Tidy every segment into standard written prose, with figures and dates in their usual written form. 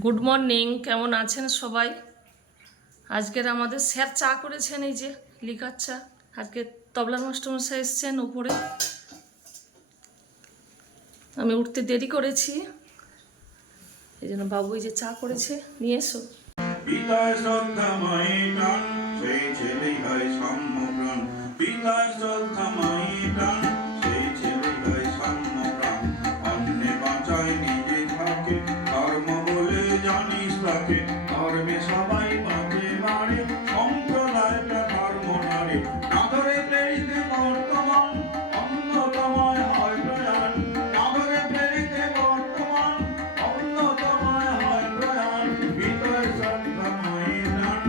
Good morning, কেমন আছেন সবাই? আজকের আমাদের স্যার চা করেছেন, এই যে লিকার চা। আজকে তবলার মাস্টারমশাই এসছেন উপরে। আমি উঠতে দেরি করেছি, এই জন্য বাবু এই যে চা করেছে, নিয়ে এসো। পিতার শ্রদ্ধা মায়ের প্রাণ, সেই ছেলেই হয় সাম্য প্রাণ। পিতার শ্রদ্ধা মায়ের প্রাণ, সেই ছেলেই হয় সাম্য প্রাণ। অন্নে বাঁচায় নিজে থাকে, ধর্ম বলে জানিস তাকে। ধর্মে সবাই বাঁচে মারে, সম্প্রদায়টা ধর্ম নারে। নাগরে প্রেরিতে বর্তমান, অন্যতমায় হয় প্রয়াণ। নাগরে প্রেরিতে বর্তমান, অন্যতমায় হয় প্রয়াণ। পিতার শ্রদ্ধা মায়ের প্রাণ।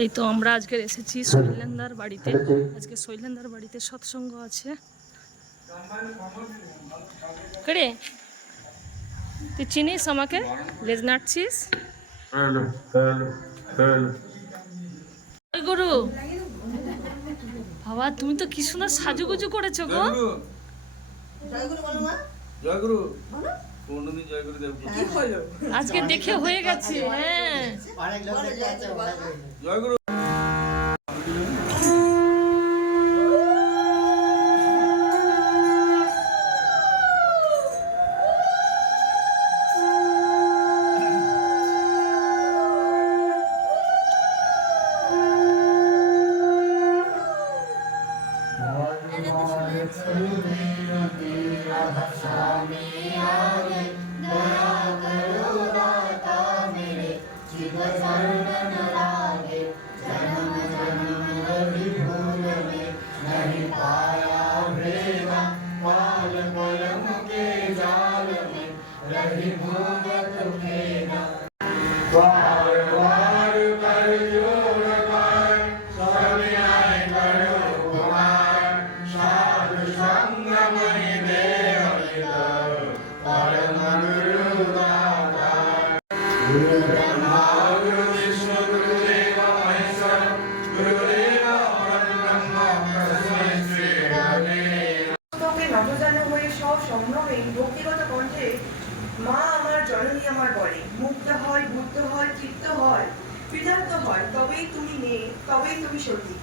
এই তো আমরা আজকে এসেছি শৈলেন্দার বাড়িতে। আজকে শৈলেন্দার বাড়িতে সৎসঙ্গ আছে। কে তুই চিনিস আমাকে? লেজ নাড়ছিস? গুরু বাবা, তুমি তো কি সুন্দর সাজুগুজু করেছো গো। আজকে দেখে হয়ে গেছে। হ্যাঁ, জয়গুরু। ভক্তিগত কণ্ঠে মা আমার জননী আমার বলে, মুগ্ধ হয়, বুদ্ধ হয়, তৃপ্ত হয়, কৃতার্থ হয়, তবেই তুমি মেয়ে, তবেই তুমি সতী।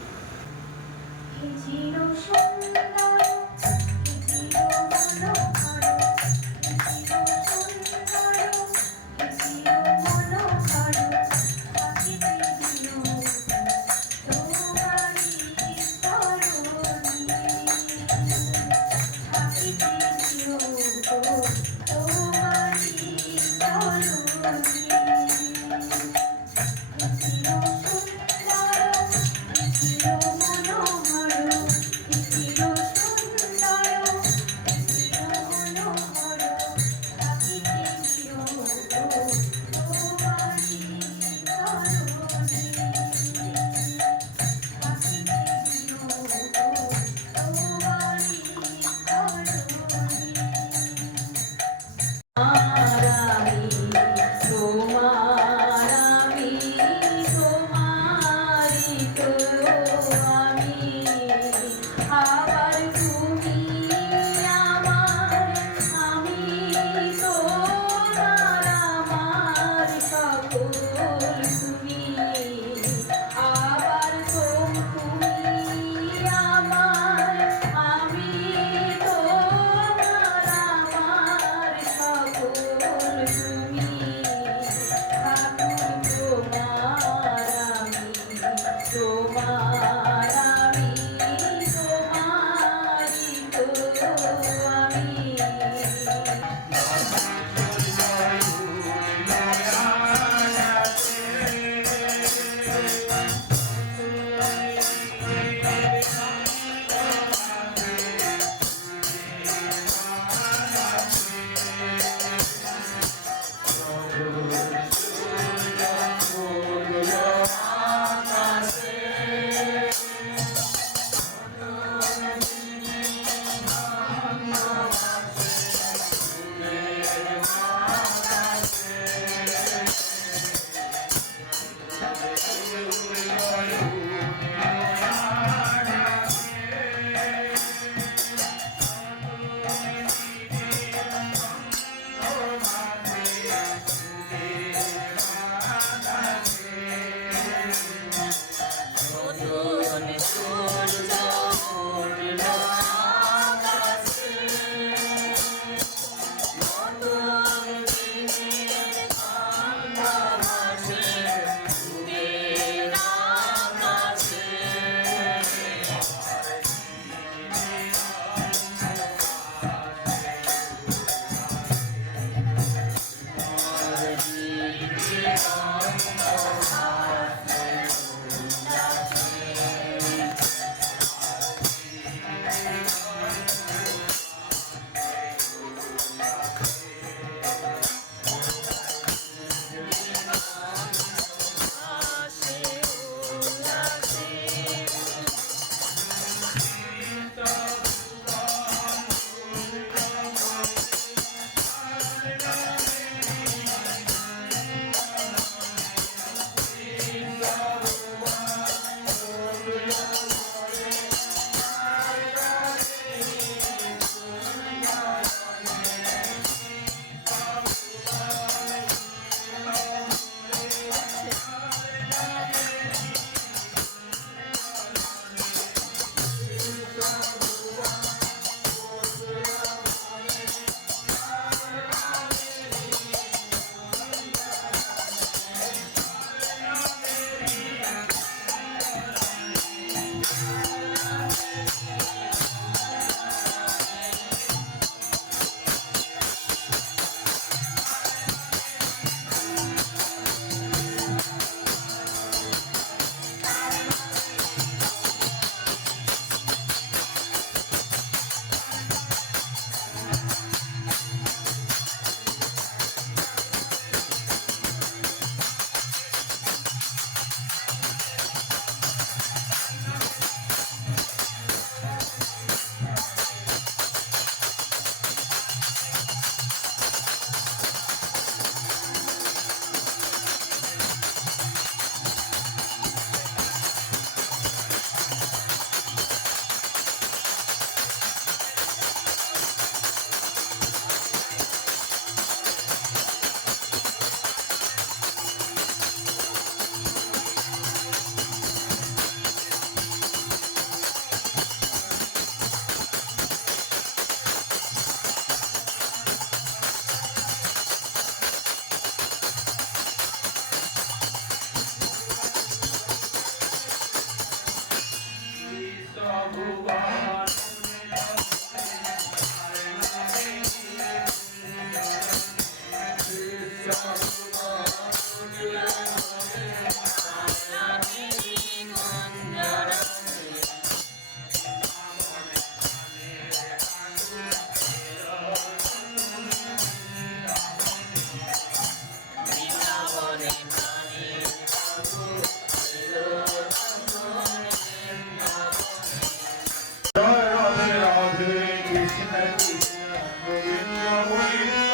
জয় রাধে রাধে কৃষ্ণ কৃষ্ণ গোবিন্দ গোবিন্দ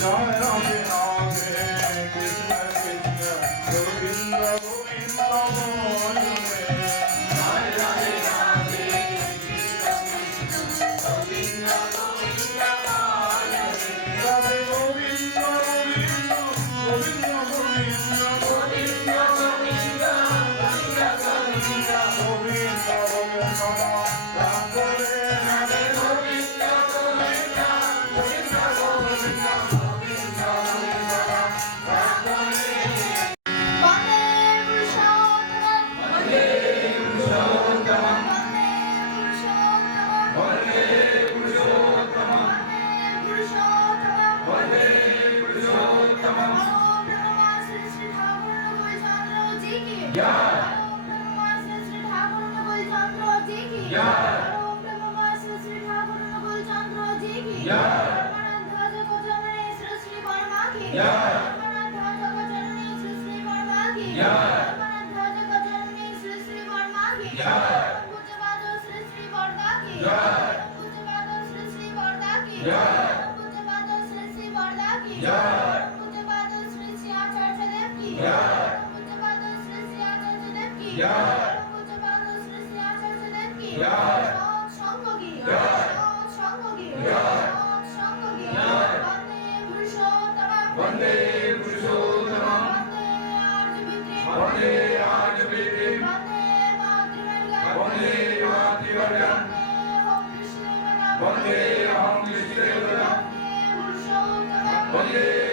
জয় রাধে রাধে কৃষ্ণ কৃষ্ণ গোবিন্দ গোবিন্দ রাধে গোবিন্দ গোবিন্দ গোবিন্দ গোবিন্দ গোবিন্দ গোবিন্দ গোবিন্দ রাম করে রাধে গোবিন্দ গোবিন্দ গোবিন্দ গোবিন্দ বন্দে পুরুষোত্তমম বন্দে পুরুষোত্তমম বন্দে পুরুষোত্তমম বন্দে পুরুষোত্তমম ওম নমঃ শ্রী শ্রী ঠাকুর গোবিন্দ জি কি ওম নমঃ শ্রী শ্রী ঠাকুর গোবিন্দ জি কি ওম নমঃ শ্রী শ্রী ঠাকুর গোবিন্দ জি কি ধ্বজ কোচমনে শ্রী শ্রী বর্মা কি ধ্বজ কোচমনে শ্রী শ্রী বর্মা কি ধ্বজ কোচমনে শ্রী শ্রী বর্মা কি পূজ্যপাদ শ্রী শ্রী বর্দা কি পূজ্যপাদ শ্রী শ্রী বর্দা কি পূজ্যপাদ শ্রী শ্রী বর্দা কি পূজ্যপাদ শ্রী শ্রী আচার্য দেব কি পূজ্যপাদ শ্রী শ্রী আচার্য দেব কি পূজ্যপাদ শ্রী শ্রী আচার্য দেব কি সৎ সঙ্গ কি সৎ সঙ্গ কি সৎ সঙ্গ কি বন্দে পুরুষোত্তমম বন্দে আর্য বিদ্রে বন্দে মাতৃবর্গা বন্দে ওম কৃষ্ণের বন্দে অহং কৃষ্ণের বন্দে পুরুষোত্তমম বন্দে